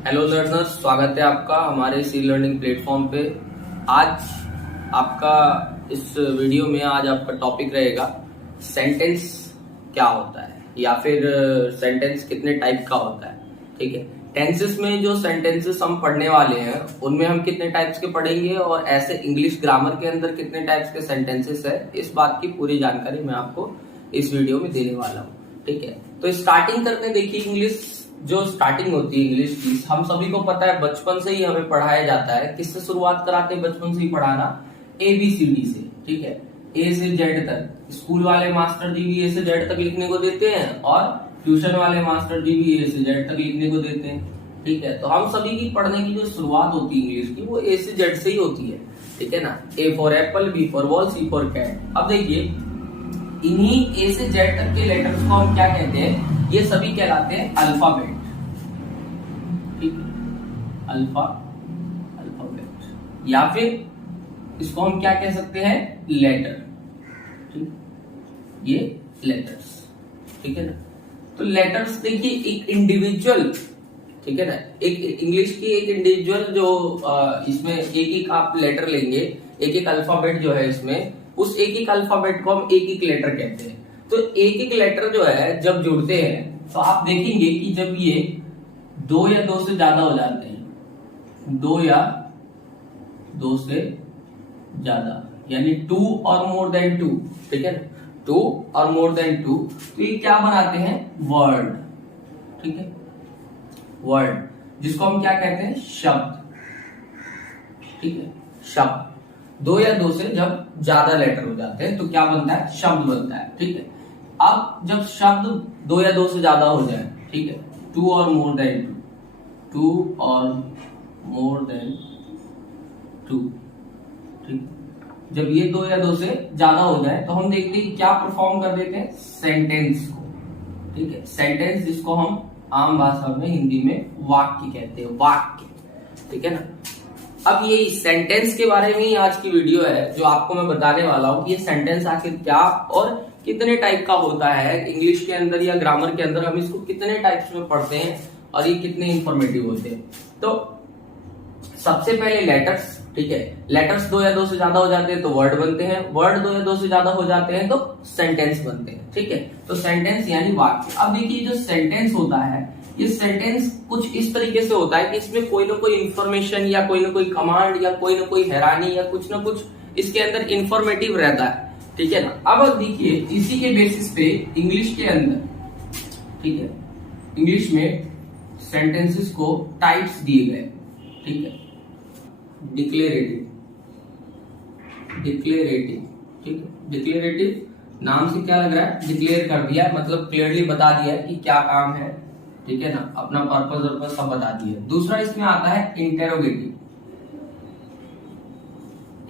Hello learners, स्वागत है आपका हमारे सी लर्निंग प्लेटफॉर्म पे। आज आपका इस वीडियो में आज आपका टॉपिक रहेगा सेंटेंस क्या होता है या फिर सेंटेंस कितने टाइप का होता है। ठीक है, टेंसेस में जो सेंटेंसेस हम पढ़ने वाले हैं उनमें हम कितने टाइप्स के पढ़ेंगे और ऐसे इंग्लिश ग्रामर के अंदर कितने टाइप्स के सेंटेंसेस है, इस बात की पूरी जानकारी मैं आपको इस वीडियो में देने वाला हूँ। ठीक है, तो स्टार्टिंग करते देखिए। इंग्लिश जो स्टार्टिंग होती है इंग्लिश की, हम सभी को पता है बचपन से ही हमें पढ़ाया जाता है। किससे शुरुआत कराते हैं बचपन से ही पढ़ाना? ABCD से। ठीक है, A से Z तक। स्कूल वाले मास्टर जी भी A से Z तक लिखने को देते हैं और ट्यूशन वाले मास्टर जी भी A से Z तक लिखने को देते हैं। ठीक है, तो हम सभी की पढ़ने की जो शुरुआत होती है इंग्लिश की वो A से Z से ही होती है। ठीक है ना, A for apple, B for ball, C for cat. अब देखिए, इन्हीं A से Z तक के लेटर्स को हम क्या कहते हैं? ये सभी कहलाते हैं अल्फाबेट। ठीक है, अल्फाबेट या फिर इसको हम क्या कह सकते हैं? लेटर। ठीक, ये लेटर्स। ठीक है ना, तो लेटर्स देखिए एक इंडिविजुअल, ठीक है ना, एक इंग्लिश की एक इंडिविजुअल जो इसमें एक एक आप लेटर लेंगे, एक एक अल्फाबेट जो है इसमें, उस एक एक अल्फाबेट को हम एक एक लेटर कहते हैं। तो एक एक लेटर जो है जब जुड़ते हैं तो आप देखेंगे कि जब ये दो या दो से ज्यादा हो जाते हैं, दो या दो से ज्यादा यानी 2 और मोर देन 2, ठीक है ना, 2 और मोर देन 2, तो ये क्या बनाते हैं? वर्ड। ठीक है, वर्ड जिसको हम क्या कहते हैं? शब्द। ठीक है, शब्द। दो या दो से जब ज्यादा लेटर हो जाते हैं तो क्या बनता है? शब्द बनता है। ठीक है, अब जब शब्द दो या दो से ज्यादा हो जाए, ठीक है, 2 और मोर देन 2 और मोर देन 2, ठीक, जब ये दो या दो से ज्यादा हो जाए तो हम देखते हैं क्या परफॉर्म कर देते हैं? सेंटेंस को। ठीक है, सेंटेंस जिसको हम आम भाषा में हिंदी में वाक्य कहते हैं, वाक्य। ठीक है ना, अब ये सेंटेंस के बारे में ही आज की वीडियो है जो आपको मैं बताने वाला हूँ कि ये सेंटेंस आखिर क्या और कितने टाइप का होता है इंग्लिश के अंदर या ग्रामर के अंदर, हम इसको कितने टाइप्स में पढ़ते हैं और ये कितने इंफॉर्मेटिव होते हैं। तो सबसे पहले लेटर्स। ठीक है, लेटर्स दो या दो से ज्यादा हो जाते हैं तो वर्ड बनते हैं, वर्ड दो या दो से ज्यादा हो जाते हैं तो सेंटेंस बनते हैं। ठीक है, तो सेंटेंस यानी वाक्य। अब देखिए, जो सेंटेंस होता है, ये सेंटेंस कुछ इस तरीके से होता है कि इसमें कोई ना कोई इंफॉर्मेशन या कोई ना कोई कमांड या कोई ना कोई हैरानी या कुछ ना कुछ इसके अंदर इंफॉर्मेटिव रहता है। ठीक है ना, अब देखिए इसी के बेसिस पे इंग्लिश के अंदर, ठीक है, इंग्लिश में सेंटेंसेस को टाइप्स दिए गए। ठीक है, डिक्लेरेटिव, डिक्लेरेटिव। ठीक है, डिक्लेरेटिव नाम से क्या लग रहा है? डिक्लेयर कर दिया है, मतलब क्लियरली बता दिया है कि क्या काम है। ठीक है ना, अपना पर्पस सब बता दिया। दूसरा इसमें आता है इंटेरोगेटिव,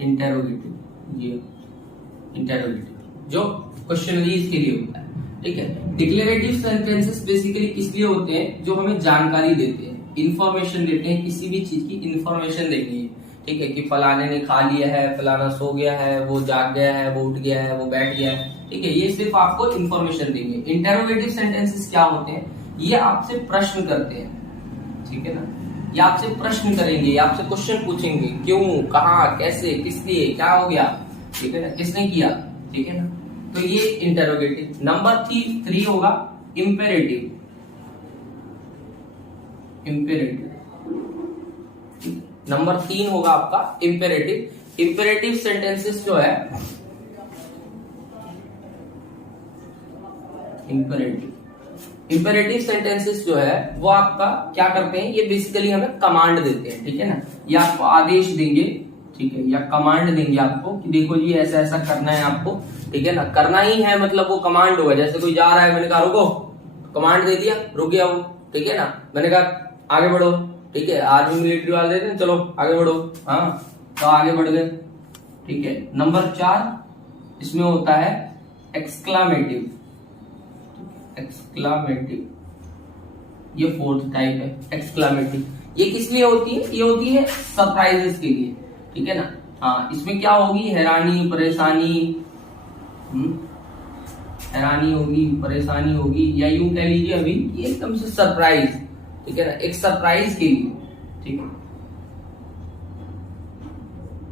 इंटेरोगेटिव, ये इंटेरोगेटिव जो क्वेश्चनरीज के लिए होता है। ठीक है, डिक्लेरेटिव सेंटेंसेस बेसिकली किस लिए होते हैं? जो हमें जानकारी देते हैं, इंफॉर्मेशन देते हैं, किसी भी चीज की इंफॉर्मेशन देनी है। ठीक है, कि फलाने ने खा लिया है, फलाना सो गया है, वो जाग गया है, वो उठ गया है, वो बैठ गया है। ठीक है, ये सिर्फ आपको इंफॉर्मेशन देंगे। इंटेरोगेटिव सेंटेंसेस क्या होते हैं? ये आपसे प्रश्न करते हैं। ठीक है ना, ये आपसे प्रश्न करेंगे, आपसे क्वेश्चन पूछेंगे, क्यों, कहाँ, कैसे, किस लिए, क्या हो गया। ठीक है ना, किसने किया। ठीक है ना, तो ये इंटेरोगेटिव। नंबर 3 होगा इंपेरेटिव, इंपेरेटिव। नंबर 3 होगा आपका इंपेरेटिव। इंपेरेटिव सेंटेंसेस जो है, इंपेरेटिव सेंटेंसेस जो है वो आपका क्या करते हैं? ये बेसिकली हमें कमांड देते हैं। ठीक है ना, ये आपको आदेश देंगे, ठीक है, या कमांड देंगे आपको कि देखो जी ऐसा ऐसा करना है आपको। ठीक है ना, करना ही है, मतलब वो कमांड होगा। जैसे कोई जा रहा है, मैंने कहा रुको, कमांड दे दिया, रुक गया वो। ठीक है ना, मैंने कहा आगे बढ़ो। ठीक है, आर्मी मिलिट्री वाले देते हैं, चलो आगे बढ़ो, हाँ, तो आगे बढ़ गए। ठीक है, नंबर 4 इसमें होता है एक्सक्लामेटिव, एक्सक्लामेटिव, ये 4th टाइप है एक्सक्लामेटिव। ये किस लिए होती है? ये होती है सरप्राइजेस के लिए। ठीक है ना, हाँ, इसमें क्या होगी? हैरानी, परेशानी, हैरानी होगी, परेशानी होगी, या यूं कह लीजिए अभी एकदम से सरप्राइज। ठीक है ना, एक सरप्राइज के लिए, ठीक है,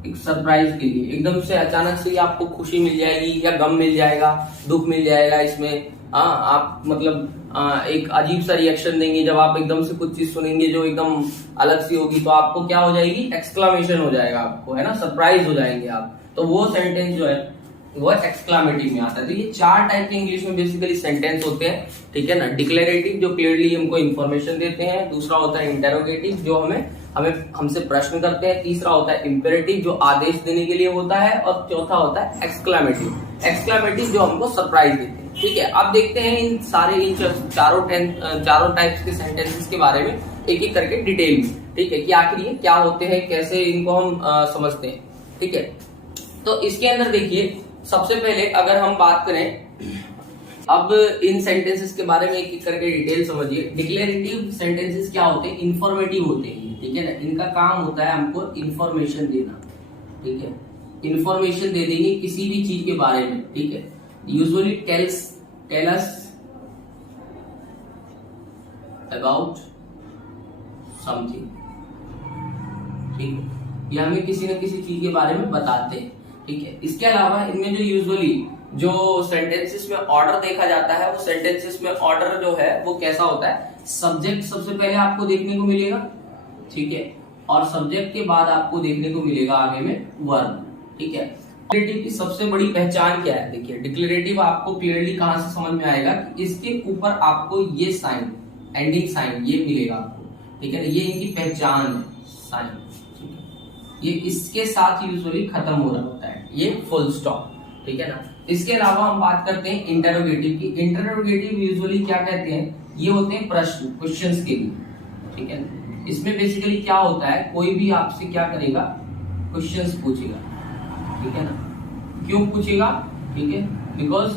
एक सरप्राइज के लिए एकदम से अचानक से आपको खुशी मिल जाएगी या गम मिल जाएगा, दुख मिल जाएगा इसमें। आप मतलब एक अजीब सा रिएक्शन देंगे जब आप एकदम से कुछ चीज सुनेंगे जो एकदम अलग सी होगी, तो आपको क्या हो जाएगी, एक्सक्लामेशन हो जाएगा आपको, है ना, सरप्राइज हो जाएंगे आप। तो वो सेंटेंस जो है वो एक्सक्लामेटिव में आता है। तो ये 4 टाइप के इंग्लिश में बेसिकली सेंटेंस होते हैं, ठीक है ना। डिक्लेरेटिव जो क्लियरली हमको इंफॉर्मेशन देते हैं, दूसरा होता है इंटेरोगेटिव जो हमसे प्रश्न करते हैं, तीसरा होता है इंपेरेटिव जो आदेश देने के लिए होता है, और चौथा होता है एक्सक्लामेटिव जो हमको सरप्राइज देते हैं, ठीक है। अब देखते हैं इन चारों टाइप्स के सेंटेंसेस के बारे में एक एक करके डिटेल में, ठीक है, कि आखिर ये क्या होते हैं, कैसे इनको हम समझते हैं, ठीक है। तो इसके अंदर देखिए, सबसे पहले अगर हम बात करें, अब इन सेंटेंसेस के बारे में एक एक करके डिटेल समझिए। डिक्लेरेटिव सेंटेंसेस क्या होते हैं, इंफॉर्मेटिव होते हैं, ठीक है ना। इनका काम होता है हमको इंफॉर्मेशन देना, ठीक है, इंफॉर्मेशन दे देंगे किसी भी चीज के बारे में, ठीक है। Usually tell us about something, ठीक है, या हमें किसी न किसी चीज के बारे में बताते हैं, ठीक है। इसके अलावा इनमें जो यूजुअली जो सेंटेंसेस में ऑर्डर देखा जाता है, वो सेंटेंसेस में ऑर्डर जो है वो कैसा होता है, सब्जेक्ट सबसे पहले आपको देखने को मिलेगा, ठीक है, और सब्जेक्ट के बाद आपको देखने को मिलेगा आगे में वर्ब, ठीक है। डिक्लेरेटिव की सबसे बड़ी पहचान क्या है, देखिए डिक्लेरेटिव आपको क्लियरली कहां से समझ में आएगा कि इसके ऊपर आपको ये साइन, एंडिंग साइन ये मिलेगा आपको, ठीक है, ये इनकी पहचान है, साइन, ठीक है। ये इसके साथ यूजुअली खत्म हो रहा होता है, ये फुल स्टॉप, ठीक है ना। इसके अलावा हम बात करते हैं इंटरोगेटिव की। इंटरोगेटिव यूजुअली क्या कहते हैं, ये होते हैं प्रश्न, क्वेश्चंस के लिए, ठीक है। इसमें बेसिकली क्या होता है, कोई भी आपसे क्या करेगा, क्वेश्चंस पूछेगा, ठीक है ना। क्यों पूछेगा, ठीक है, बिकॉज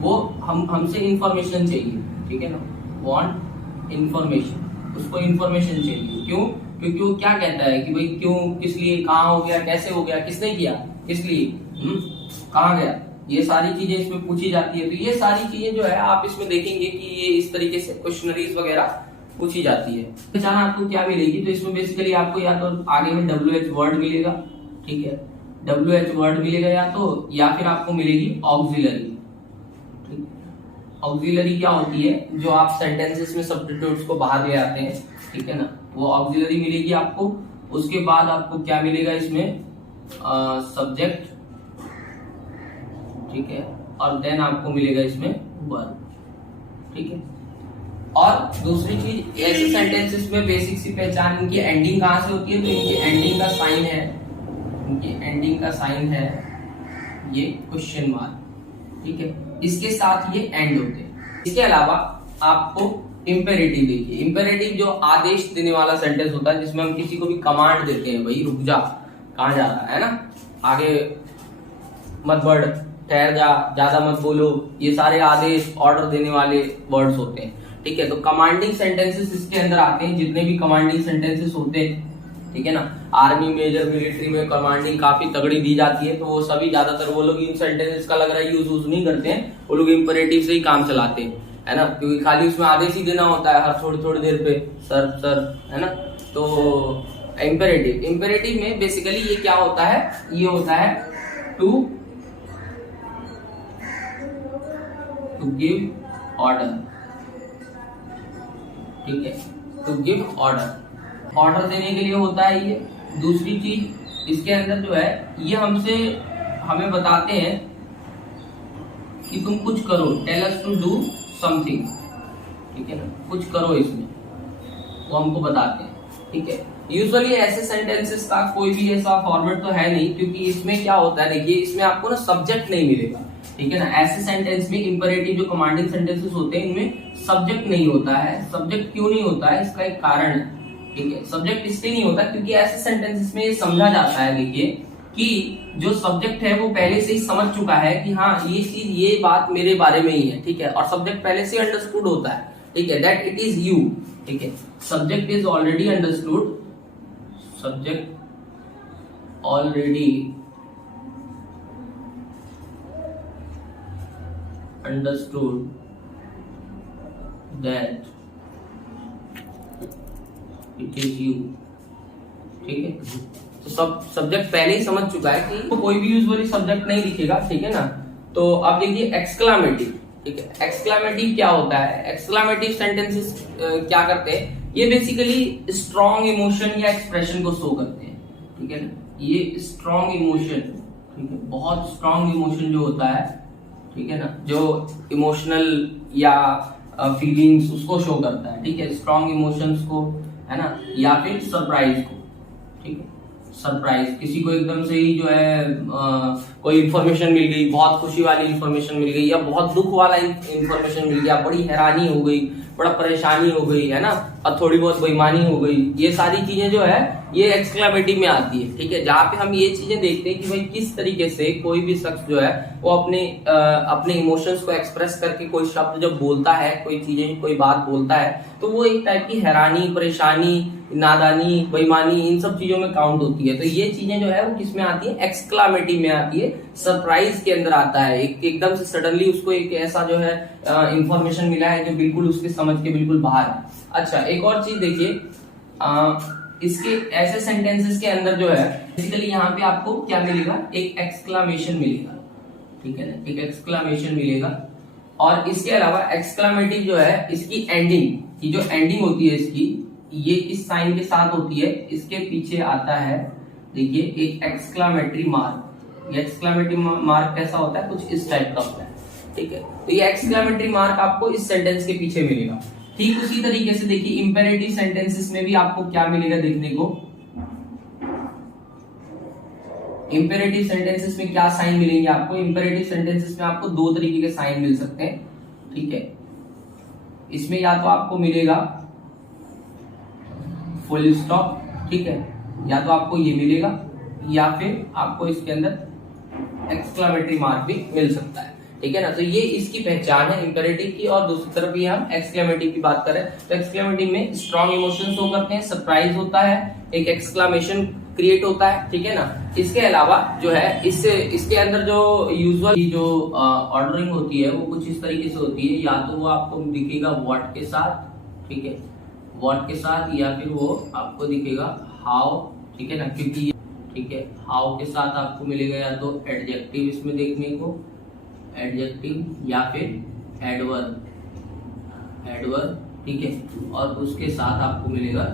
वो हमसे इंफॉर्मेशन चाहिए, ठीक है ना, वांट इंफॉर्मेशन, उसको इंफॉर्मेशन चाहिए। क्यों, क्योंकि वो क्या कहता है कि भाई क्यों, किस लिए, कहाँ हो गया, कैसे हो गया, किसने किया, किस लिए, कहाँ गया, ये सारी चीजें इसमें पूछी जाती है। तो ये सारी चीजें जो है आप इसमें देखेंगे कि ये इस तरीके से क्वेश्चनरीज वगैरह पूछी जाती है। पहचान आपको क्या मिलेगी, तो इसमें बेसिकली आपको या तो आगे में WH वर्ड मिलेगा, ठीक है, WH वर्ड मिलेगा या फिर आपको मिलेगी ऑक्सिलरी। ऑक्सिलरी क्या होती है, जो आप सेंटेंसेस में सब्स्टिट्यूट्स को बाहर ले आते हैं, ठीक है ना, वो ऑक्सिलरी मिलेगी आपको। उसके बाद आपको क्या मिलेगा इसमें, सब्जेक्ट, ठीक है, और देन आपको मिलेगा इसमें वर्ब, ठीक है। और दूसरी चीज, ऐसे सेंटेंसेस में बेसिक सी पहचान, इनकी एंडिंग कहां से होती है, तो इनकी एंडिंग का साइन है, इनकी एंडिंग का साइन है ये क्वेश्चन मार्क, ठीक है, इसके साथ ये एंड होते हैं। इसके अलावा आपको इंपेरेटिव देखिए, इंपेरेटिव जो आदेश देने वाला सेंटेंस होता है, जिसमें हम किसी को भी कमांड देते हैं, भाई रुक जा, कहां जा रहा है ना, आगे मत बढ़, ठहर जा, ज्यादा मत बोलो, ये सारे आदेश, ऑर्डर देने वाले वर्ड्स होते हैं, ठीक है। तो कमांडिंग सेंटेंसेस इसके अंदर आते हैं, जितने भी कमांडिंग सेंटेंसेस होते हैं, ठीक है ना। आर्मी में, जब मिलिट्री में कमांडिंग काफी तगड़ी दी जाती है, तो वो सभी ज्यादातर वो लोग इन सेंटेंसेस का लग रहा है यूज नहीं करते हैं, वो लोग इंपेरेटिव से ही काम चलाते हैं, है ना, क्योंकि खाली उसमें आदेश ही देना होता है हर थोड़ी थोड़ी देर पे, सर सर, है ना। तो इंपेरेटिव में बेसिकली ये क्या होता है, ये होता है टू गिव ऑर्डर, ठीक है, टू गिव ऑर्डर देने के लिए होता है ये। दूसरी चीज इसके अंदर जो है, ये हमें बताते हैं कि तुम कुछ करो, tell us to do something, ठीक है ना, कुछ करो, इसमें वो हमको बताते हैं, ठीक है। यूजुअली ऐसे सेंटेंसेस का कोई भी ऐसा फॉर्मेट तो है नहीं, क्योंकि इसमें क्या होता है, देखिए इसमें आपको ना सब्जेक्ट नहीं मिलेगा, ठीक है ना। ऐसे सेंटेंस में इंपेरेटिव जो कमांडिंग सेंटेंसेस होते हैं, इनमें सब्जेक्ट नहीं होता है। सब्जेक्ट क्यों नहीं होता है, इसका एक कारण है, ठीक है। सब्जेक्ट इसलिए नहीं होता क्योंकि ऐसे सेंटेंसेस में ये समझा जाता है, देखिए, कि जो सब्जेक्ट है वो पहले से ही समझ चुका है कि हाँ ये चीज, ये बात मेरे बारे में ही है, ठीक है, और सब्जेक्ट पहले से अंडरस्टूड होता है, ठीक है, दैट इट इज यू, ठीक है। Subject is already understood, subject already understood that it is you. ठीक है, तो सब सब्जेक्ट पहले ही समझ चुका है कि तो कोई भी यूजुअली सब्जेक्ट नहीं लिखेगा। ठीक है ना, तो अब देखिए एक्सक्लामेटिव। ठीक है, एक्सक्लामेटिव क्या होता है? एक्सक्लामेटिव सेंटेंसेस क्या करते हैं? ये बेसिकली स्ट्रॉन्ग इमोशन या एक्सप्रेशन को शो करते हैं। ठीक है ना, ये स्ट्रॉन्ग इमोशन, ठीक है, बहुत स्ट्रॉन्ग इमोशन जो होता है, ठीक है ना, जो इमोशनल या फीलिंग्स उसको शो करता है। ठीक है, स्ट्रॉन्ग इमोशंस को, है ना, या फिर सरप्राइज को। ठीक है, सरप्राइज, किसी को एकदम से ही जो है कोई इंफॉर्मेशन मिल गई, बहुत खुशी वाली इंफॉर्मेशन मिल गई, या बहुत दुख वाला इंफॉर्मेशन मिल गया, बड़ी हैरानी हो गई, बड़ा परेशानी हो गई, है ना, और थोड़ी बहुत बेईमानी हो गई। ये सारी चीजें जो है ये एक्सक्लेमेटिव में आती है। ठीक है, जहां पे हम ये चीजें देखते हैं कि भाई किस तरीके से कोई भी शख्स जो है वो अपने इमोशंस को एक्सप्रेस करके कोई शब्द जब बोलता है, कोई चीजें, कोई बात बोलता है, तो वो एक टाइप की हैरानी, परेशानी, नादानी, बेईमानी, इन सब चीजों में काउंट होती है। तो ये चीजें जो है वो किस में आती है? एक्सक्लामेटिव में आती है, सरप्राइज के अंदर आता है। एकदम से सडनली उसको एक ऐसा जो है इंफॉर्मेशन मिला है जो बिल्कुल उसके समझ के बिल्कुल बाहर है। अच्छा, एक और चीज देखिए, इसके ऐसे सेंटेंसेस के अंदर जो है बेसिकली यहाँ पे आपको क्या मिलेगा? एक एक्सक्लामेशन मिलेगा। ठीक है ना, एक एक्सक्लामेशन मिलेगा। और इसके अलावा एक्सक्लामेटिव जो है, इसकी एंडिंग, की जो एंडिंग होती है इसकी, ये इस साइन के साथ होती है, इसके पीछे आता है देखिए एक एक्सक्लामेटरी मार्क। ये एक्सक्लामेटरी मार्क कैसा होता है? कुछ इस टाइप का होता है। ठीक है, तो ये एक्सक्लामेटरी मार्क आपको इस सेंटेंस के पीछे मिलेगा। ठीक उसी तरीके से देखिए इंपेरेटिव सेंटेंसेस में भी आपको क्या मिलेगा देखने को? इंपेरेटिव सेंटेंसेस में क्या साइन मिलेंगे आपको? इंपेरेटिव सेंटेंसेस में आपको दो तरीके के साइन मिल सकते हैं। ठीक है, इसमें या तो आपको मिलेगा फुल स्टॉप, ठीक है, या तो आपको ये मिलेगा, या फिर आपको इसके अंदर एक्सक्लामेटरी मार्क भी मिल सकता है। ठीक है ना, तो ये इसकी पहचान है इंपेरेटिव की। और दूसरी तरफ भी हम एक्सक्लेमेटिव की बात करें तो एक्सक्लेमेटिव में स्ट्रॉन्ग इमोशंस शो करते हैं, सरप्राइज होता है, एक एक्सक्लामेशन क्रिएट होता है। ठीक है ना, इसके अलावा जो है इसके अंदर जो यूजुअल जो ऑर्डरिंग होती है वो कुछ इस तरीके से होती है, या तो वो आपको दिखेगा व्हाट के साथ, ठीक है, व्हाट के साथ, या फिर वो आपको दिखेगा हाउ। ठीक है ना, क्योंकि ठीक है हाउ के साथ आपको मिलेगा या तो एडजेक्टिव इसमें देखने को, एडजेक्टिव, या फिर एडवर्ब, ठीक है, और उसके साथ आपको मिलेगा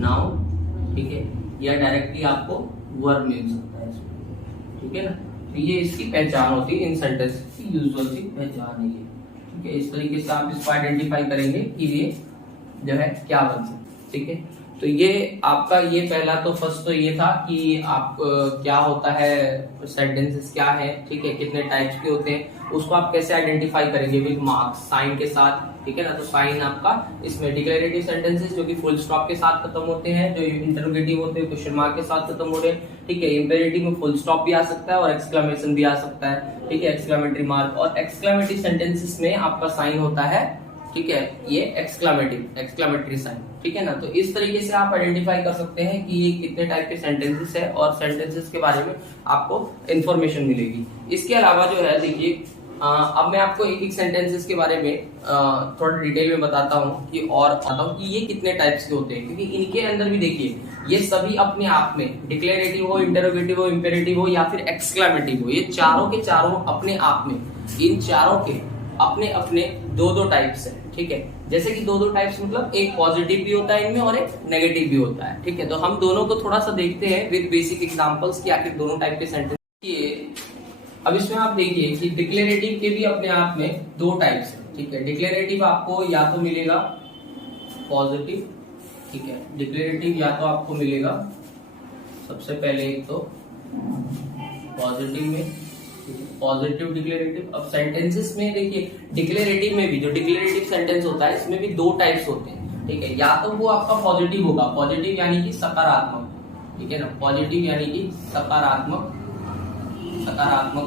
नाउन। ठीक है, या डायरेक्टली आपको वर्ब मिल सकता है इसमें। ठीक है ना, तो ये इसकी पहचान होती है, इन सेंटेंस की यूजुअल सी पहचान है ये। ठीक है, इस तरीके से आप इसको आइडेंटिफाई करेंगे कि ये जो है क्या बन सकता है। ठीक है, तो ये आपका ये पहला तो फर्स्ट तो ये था कि आप क्या होता है, सेंटेंसेस क्या है, ठीक है, कितने टाइप्स के होते हैं, उसको आप कैसे आइडेंटिफाई करेंगे विद मार्क्स, साइन के साथ। ठीक है ना, तो साइन आपका इसमें डिक्लेरेटिव सेंटेंसेस जो कि फुल स्टॉप के साथ खत्म होते हैं, जो इंटरोगेटिव होते हैं क्वेश्चन मार्क के साथ खत्म हो रहे हैं। ठीक है, इंपेरेटिव में फुल स्टॉप भी आ सकता है और एक्सक्लेमेशन भी आ सकता है। ठीक है, एक्सक्लेमेटरी मार्क। और एक्सक्लेमेटिव सेंटेंसेस में आपका साइन होता है, ठीक है, ये एक्सक्लेमेटरी साइन। ठीक है ना, तो इस तरीके से आप आइडेंटिफाई कर सकते हैं कि ये कितने टाइप के सेंटेंसेस है और सेंटेंसेस के बारे में आपको इंफॉर्मेशन मिलेगी। इसके अलावा जो है देखिए, अब मैं आपको एक एक सेंटेंसेस के बारे में थोड़ा डिटेल में बताता हूँ कि और बताता हूँ कि ये कितने टाइप्स के होते हैं, क्योंकि इनके अंदर भी देखिए ये सभी अपने आप में डिक्लेरेटिव हो, इंटरोगेटिव हो, इंपेरेटिव हो या फिर एक्सक्लेमेटिव हो, ये चारों के चारों अपने आप में, इन चारों के अपने अपने दो टाइप्स हैं। ठीक है, जैसे कि दो टाइप्स मतलब एक पॉजिटिव भी होता है इनमें और एक नेगेटिव भी होता है। ठीक है, तो हम दोनों को थोड़ा सा देखते हैं विद बेसिक एग्जांपल्स कि आखिर दोनों टाइप के सेंटेंस ये। अब इसमें आप देखिए कि डिक्लेरेटिव के भी अपने आप में दो टाइप्स हैं। ठीक है, डिक्लेरेटिव आपको या तो मिलेगा पॉजिटिव, ठीक है, डिक्लेरेटिव या तो आपको मिलेगा सबसे पहले एक तो पॉजिटिव में, पॉजिटिव डिक्लेरेटिव। अब सेंटेंसेस में देखिए डिक्लेरेटिव में भी, जो डिक्लेरेटिव सेंटेंस होता है इसमें भी दो टाइप्स होते हैं। ठीक है, या तो वो आपका पॉजिटिव होगा, पॉजिटिव यानी कि सकारात्मक, ठीक है ना, पॉजिटिव यानी कि सकारात्मक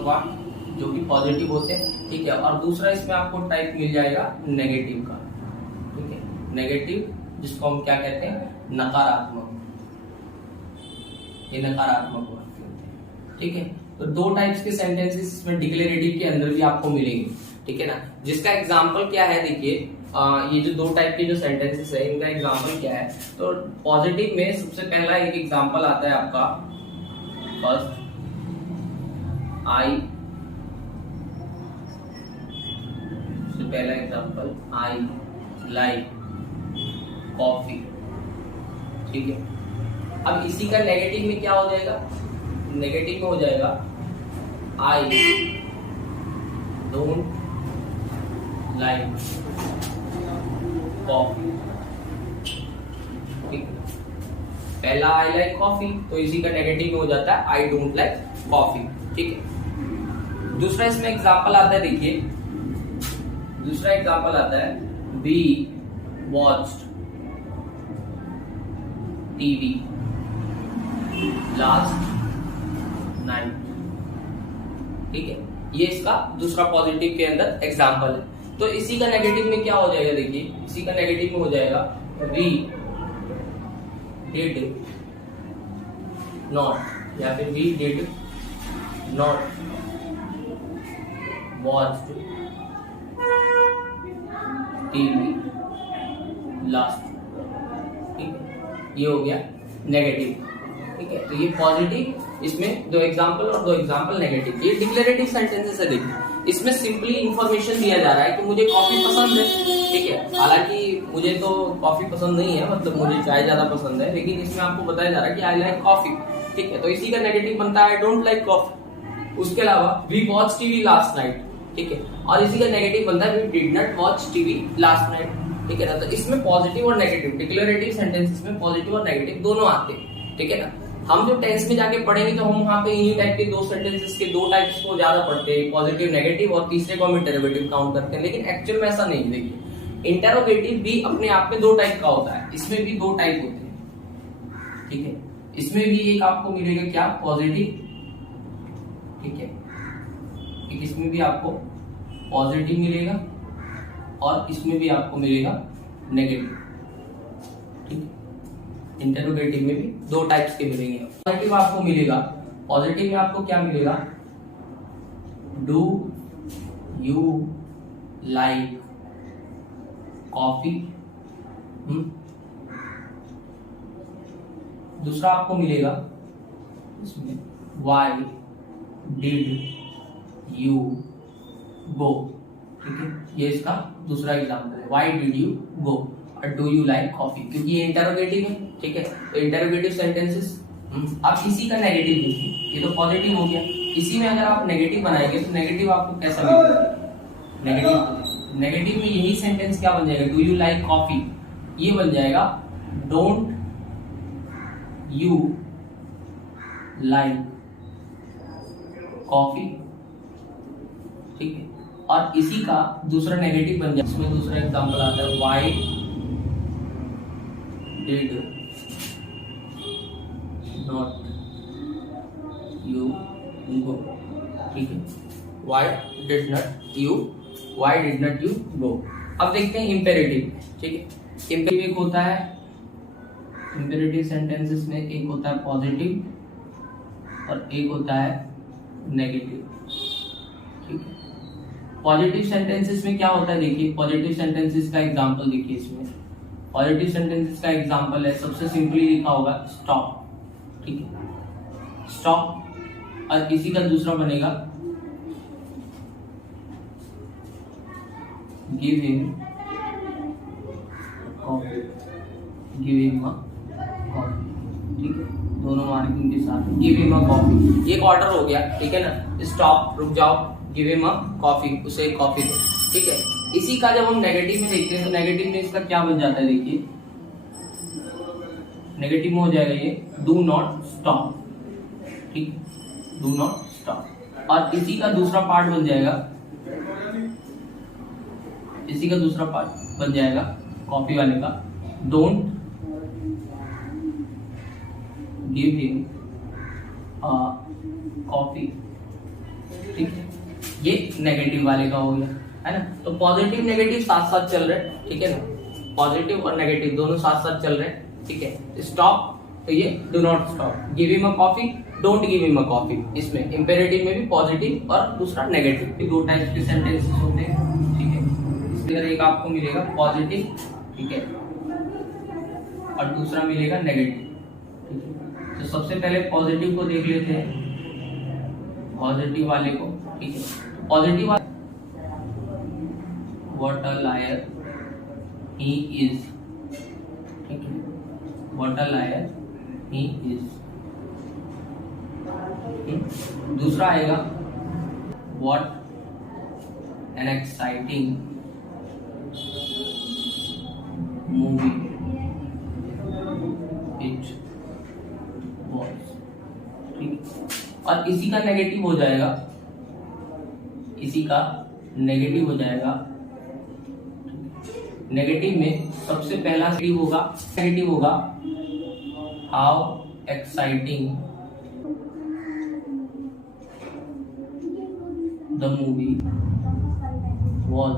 वाक्य जो कि पॉजिटिव होते हैं। ठीक है, और दूसरा इसमें आपको टाइप मिल जाएगा नेगेटिव का। ठीक है, नेगेटिव जिसको हम क्या कहते हैं, नकारात्मक, ये नकारात्मक वाक्य होते हैं। ठीक है, तो दो टाइप्स के सेंटेंसेस इसमें डिक्लेरेटिव के अंदर भी आपको मिलेंगे। ठीक है ना, जिसका एग्जांपल क्या है देखिए, ये जो 2 टाइप के जो सेंटेंसेस है इनका एग्जांपल क्या है। तो पॉजिटिव में सबसे पहला एक एग्जांपल आता है आपका फर्स्ट, आई, सबसे पहला एग्जांपल आई लाइक कॉफी, ठीक है। अब इसी का नेगेटिव में क्या हो जाएगा, नेगेटिव में हो जाएगा आई डोंट लाइक कॉफी, ठीक है। पहला आई लाइक कॉफी, तो इसी का नेगेटिव में हो जाता है आई डोंट लाइक कॉफी, ठीक है। दूसरा इसमें एग्जांपल आता है, देखिए दूसरा एग्जांपल आता है we watched TV last night, ठीक है। ये इसका दूसरा पॉजिटिव के अंदर एग्जांपल है। तो इसी का नेगेटिव में क्या हो जाएगा, देखिए इसी का नेगेटिव में हो जाएगा वी डिड नॉट, या फिर we did not watch TV last, ठीक है। ये हो गया नेगेटिव, ठीक है। तो ये पॉजिटिव, इसमें 2 एग्जांपल और 2 एग्जांपल नेगेटिव। ये डिक्लेरेटिव सेंटेंसेस है, देखिए इसमें सिंपली इंफॉर्मेशन दिया जा रहा है कि मुझे कॉफी पसंद है, ठीक है। हालांकि मुझे तो कॉफी पसंद नहीं है, मतलब मुझे चाय ज्यादा पसंद है, लेकिन इसमें आपको बताया जा रहा है कि आई लाइक कॉफी, ठीक है। तो इसी का नेगेटिव बनता है आई डोंट लाइक कॉफी। उसके अलावा we watch TV last night, ठीक है, और इसी का नेगेटिव बनता है we did not watch TV last night, ठीक है ना। तो इसमें पॉजिटिव और नेगेटिव, डिक्लेरेटिव सेंटेंसेस में पॉजिटिव और नेगेटिव दोनों आते हैं, ठीक है ना। हम जो टेंस में जाके पढ़ेंगे तो हम वहां पे इन्हीं टाइप के 2 सेंटेंसेस के 2 टाइप्स को ज्यादा पढ़ते हैं, पॉजिटिव नेगेटिव, और तीसरे को हम इंटरोगेटिव काउंट करते हैं। लेकिन एक्चुअल में ऐसा नहीं, देखिए इंटरोगेटिव भी अपने आप में 2 टाइप का होता है, इसमें भी 2 टाइप होते हैं, ठीक है। इसमें भी एक आपको मिलेगा क्या, पॉजिटिव, ठीक है, एक इसमें भी आपको पॉजिटिव मिलेगा और इसमें भी आपको मिलेगा नेगेटिव, ठीक है। इंटरोगेटिव में भी 2 टाइप्स के मिलेंगे। पॉजिटिव आपको मिलेगा, पॉजिटिव में आपको क्या मिलेगा, डू यू लाइक कॉफी, दूसरा आपको मिलेगा इसमें व्हाई डिड यू गो, ठीक है। ये इसका दूसरा एग्जांपल है, व्हाई डिड यू गो और डू यू लाइक कॉफी, क्योंकि ये इंटरोगेटिव है, ठीक है। तो इंटरोगेटिव सेंटेंसेस। अब इसी का नेगेटिव देखिए, ये तो पॉजिटिव हो गया, इसी में अगर आप नेगेटिव बनाएंगे तो नेगेटिव आपको कैसा मिलेगा, नेगेटिव में यही सेंटेंस क्या बन जाएगा, डू यू लाइक कॉफी, ये बन जाएगा डोंट यू लाइक कॉफी, ठीक है। और इसी का दूसरा नेगेटिव बन जाए, इसमें दूसरा एग्जांपल आता है why did not you go, ठीक है, why did not you go. अब देखते हैं इंपेरेटिव, ठीक है। इंपेरेटिव एक होता है, इंपेरेटिव सेंटेंसेस में एक होता है पॉजिटिव और एक होता है नेगेटिव, ठीक है। पॉजिटिव सेंटेंसेस में क्या होता है, देखिए पॉजिटिव सेंटेंसेस का एग्जांपल देखिए, इसमें पॉजिटिव सेंटेंसेस का एग्जांपल है, सबसे सिंपली लिखा होगा स्टॉप, ठीक है, स्टॉप। और इसी का दूसरा बनेगा give him coffee, give him coffee, ठीक है, दोनों मार्किंग के साथ गिव हिम अ कॉफी। एक ऑर्डर हो गया, ठीक है ना, स्टॉप रुक जाओ, गिव हिम अ कॉफी, उसे एक कॉफी दो, ठीक है। इसी का जब हम नेगेटिव में देखते हैं तो नेगेटिव में इसका क्या बन जाता है, देखिए नेगेटिव में हो जाएगा ये डू नॉट स्टॉप, ठीक, डू नॉट स्टॉप। और इसी का दूसरा पार्ट बन जाएगा, इसी का दूसरा पार्ट बन जाएगा कॉफी वाले का डोंट गिव हिम कॉफी, ठीक है। ये नेगेटिव वाले का हो गया, है ना। तो पॉजिटिव नेगेटिव साथ साथ चल रहे हैं, ठीक है ना, पॉजिटिव और नेगेटिव दोनों साथ साथ चल रहे हैं, ठीक है। स्टॉप तो ये do not stop, give him a coffee, don't give him a coffee. इसमें इंपेरेटिव में भी पॉजिटिव और दूसरा नेगेटिव, 2 टाइप्स के सेंटेंसेस होते हैं, ठीक है। इधर एक आपको मिलेगा पॉजिटिव, ठीक है, और दूसरा मिलेगा नेगेटिव, ठीक है। तो सबसे पहले पॉजिटिव को देख लेते हैं, पॉजिटिव वाले को, ठीक है। पॉजिटिव वाले, what a liar he is, ठीक है, what a liar he is. दूसरा आएगा what an exciting movie it was, ठीक। और इसी का नेगेटिव हो जाएगा, इसी का नेगेटिव हो जाएगा। नेगेटिव में सबसे पहला नेगेटिव होगा how exciting the movie was,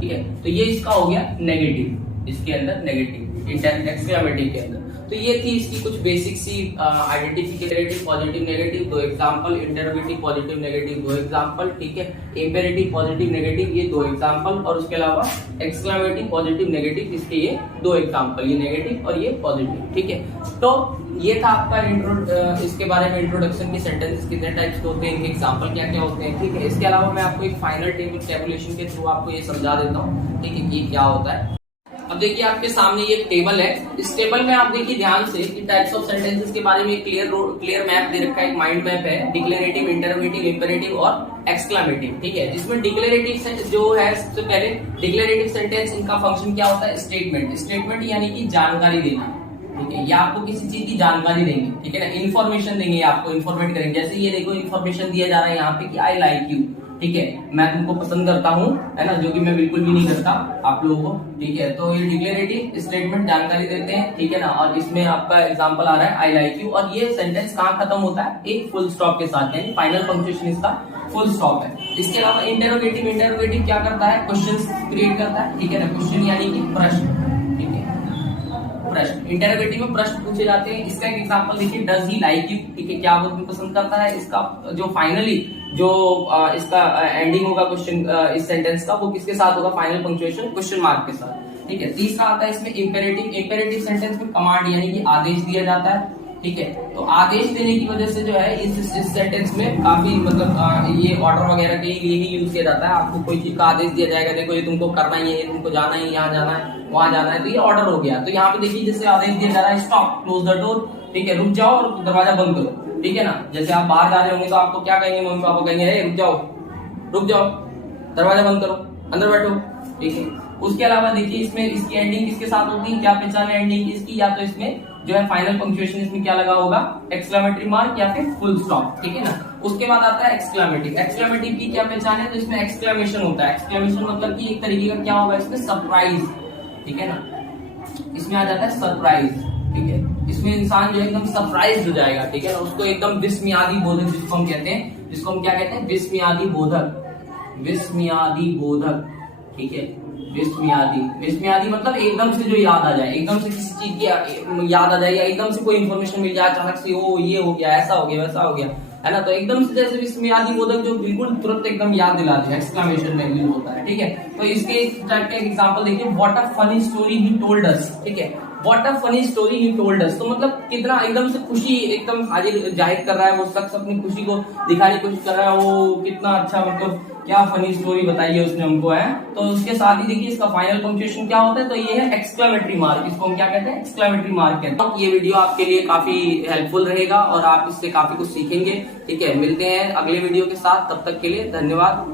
ठीक है। तो ये इसका हो गया नेगेटिव, इसके अंदर नेगेटिव एक्सक्लेमेटिव के अंदर। तो ये थी इसकी कुछ बेसिक सी आइडेंटिफिकेटिव, पॉजिटिव नेगेटिव, दो एग्जांपल, इंटरोगेटिव पॉजिटिव नेगेटिव दो एग्जांपल, ठीक है, इंपेरेटिव पॉजिटिव नेगेटिव ये दो एग्जांपल, और उसके अलावा एक्सक्लेमेटिव पॉजिटिव नेगेटिव इसके ये दो एग्जांपल, ये नेगेटिव और ये पॉजिटिव, ठीक है। तो ये था आपका इसके बारे में इंट्रोडक्शन की, सेंटेंसेस कितने टाइप्स के होते हैं, इनके एग्जांपल क्या क्या होते हैं, ठीक है। इसके अलावा मैं आपको एक फाइनल टेबल कैलकुलेशन के थ्रू आपको ये समझा देता हूँ, ठीक है, कि क्या होता है। अब देखिए आपके सामने ये टेबल है, इस टेबल में आप देखिए ध्यान से कि टाइप्स ऑफ सेंटेंसेस के बारे में क्लियर मैप दे रखा है, एक माइंड मैप है, डिक्लेरेटिव, इंटरोगेटिव, इंपेरेटिव और एक्सक्लेमेटिव, ठीक है। जिसमें डिक्लेरेटिव जो है, सबसे पहले डिक्लेरेटिव सेंटेंस, इनका फंक्शन क्या होता है, स्टेटमेंट। स्टेटमेंट यानी कि जानकारी देना, ठीक है, या आपको किसी चीज की जानकारी देंगे, ठीक है ना, इन्फॉर्मेशन देंगे, आपको इन्फॉर्मेट करेंगे। जैसे ये देखो इन्फॉर्मेशन दिया जा रहा है यहाँ पे कि आई लाइक यू, ठीक है, मैं तुमको पसंद करता हूँ, है ना, जो कि मैं बिल्कुल भी नहीं करता आप लोगों को, ठीक है। तो ये डिक्लेरेटिव स्टेटमेंट जानकारी देते हैं, ठीक है ना। और इसमें आपका एग्जांपल आ रहा है आई लाइक यू, और ये सेंटेंस कहाँ खत्म होता है, एक फुल स्टॉप के साथ, यानी फाइनल पंक्चुएशन इसका फुल स्टॉप है। इसके अलावा इंटरोगेटिव क्या करता है, क्वेश्चन क्रिएट करता है, ठीक है ना, क्वेश्चन यानी कि प्रश्न, ठीक है, प्रश्न। इंटरोगेटिव में प्रश्न पूछे जाते हैं। इसका एक एग्जांपल देखिए, डज ही लाइक यू, ठीक है, क्या वो तुम्हें पसंद करता है। इसका जो फाइनली जो इसका एंडिंग होगा क्वेश्चन इस सेंटेंस का, वो किसके साथ होगा, फाइनल पंक्चुएशन क्वेश्चन मार्क के साथ, ठीक है। तीसरा आता है इसमें इंपेरेटिव। इंपेरेटिव सेंटेंस में कमांड यानी कि आदेश दिया जाता है, ठीक है। तो आदेश देने की वजह से जो है इस सेंटेंस में काफी मतलब ये ऑर्डर वगैरह के लिए ही यूज किया जाता है। आपको कोई चीज का आदेश दिया जाएगा, देखो ये तुमको करना ही है, तुमको जाना है, यहाँ जाना है, वहां जाना है, तो ये ऑर्डर हो गया। तो यहाँ पे देखिए जैसे आदेश दिया जा रहा है, स्टॉप, क्लोज द डोर, ठीक है, रुक जाओ और दरवाजा बंद करो, ठीक है ना। जैसे आप बाहर जा रहे होंगे तो आपको क्या कहेंगे, मम्मी पापा कहेंगे रुक जाओ, दरवाजा बंद करो, अंदर बैठो, ठीक है। उसके अलावा देखिए इसमें इसकी एंडिंग किसके साथ होती है, क्या पहचान है एंडिंग इसकी, या तो इसमें जो है फाइनल पंक्चुएशन इसमें क्या लगा होगा, एक्सक्लेमेटरी मार्क या फिर फुल स्टॉप, ठीक है ना। उसके बाद आता है एक्सक्लेमेटिव। एक्सक्लेमेटिव की क्या पहचान है, तो इसमें एक्सक्लेमेशन होता है। एक्सक्लेमेशन मतलब कि एक तरीके का क्या होगा इसमें, सरप्राइज, ठीक है ना, इसमें आ जाता है सरप्राइज, ठीक है। इसमें इंसान जो है एकदम सरप्राइज हो जाएगा, ठीक है ना, उसको एकदम विस्मयादि बोधक जिसको हम कहते हैं, जिसको हम क्या कहते हैं, विस्मयादि बोधक, ठीक है, विस्मयादि मतलब एकदम से जो याद आ जाए, एकदम से किसी चीज की याद आ जाए, या एकदम से कोई इन्फॉर्मेशन मिल जाए अचानक से, ओ ये हो गया, ऐसा हो गया, वैसा हो गया, है ना। तो एकदम से जैसे विस्मयादि बोधक जो बिल्कुल तुरंत एकदम याद दिला दे, एक्सक्लेमेशन में यूज होता है, ठीक है। तो इसके टाइप का एग्जांपल देखिए, what a funny story he told us, ठीक है, what a funny story he told us. तो मतलब कितना एकदम से खुशी एकदम हाजिर जाहिर कर रहा है वो शख्स, अपनी खुशी को दिखाने की कोशिश कर रहा है, वो कितना अच्छा मतलब क्या फनी स्टोरी बताई है उसने हमको, है। तो उसके साथ ही देखिए इसका फाइनल पंक्चुएशन क्या होता है, तो ये है एक्सक्लेमेटरी मार्क, इसको हम क्या कहते हैं, एक्सक्लेमेटरी मार्क कहते हैं। ये वीडियो आपके लिए काफी हेल्पफुल रहेगा और आप इससे काफी कुछ सीखेंगे, ठीक है। मिलते हैं अगले वीडियो के साथ, तब तक के लिए धन्यवाद।